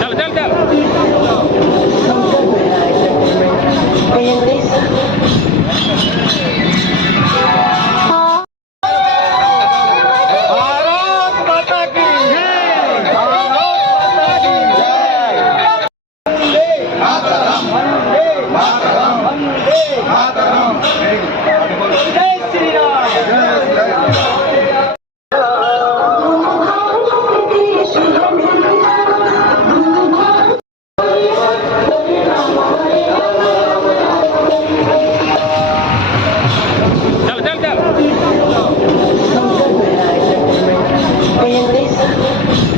चल चल चल। भारत माता की जय। भारत माता की जय। मातरम वंदे मातरम वंदे मातरम। जय श्री राम। चल चल चल। Oye, Andrés.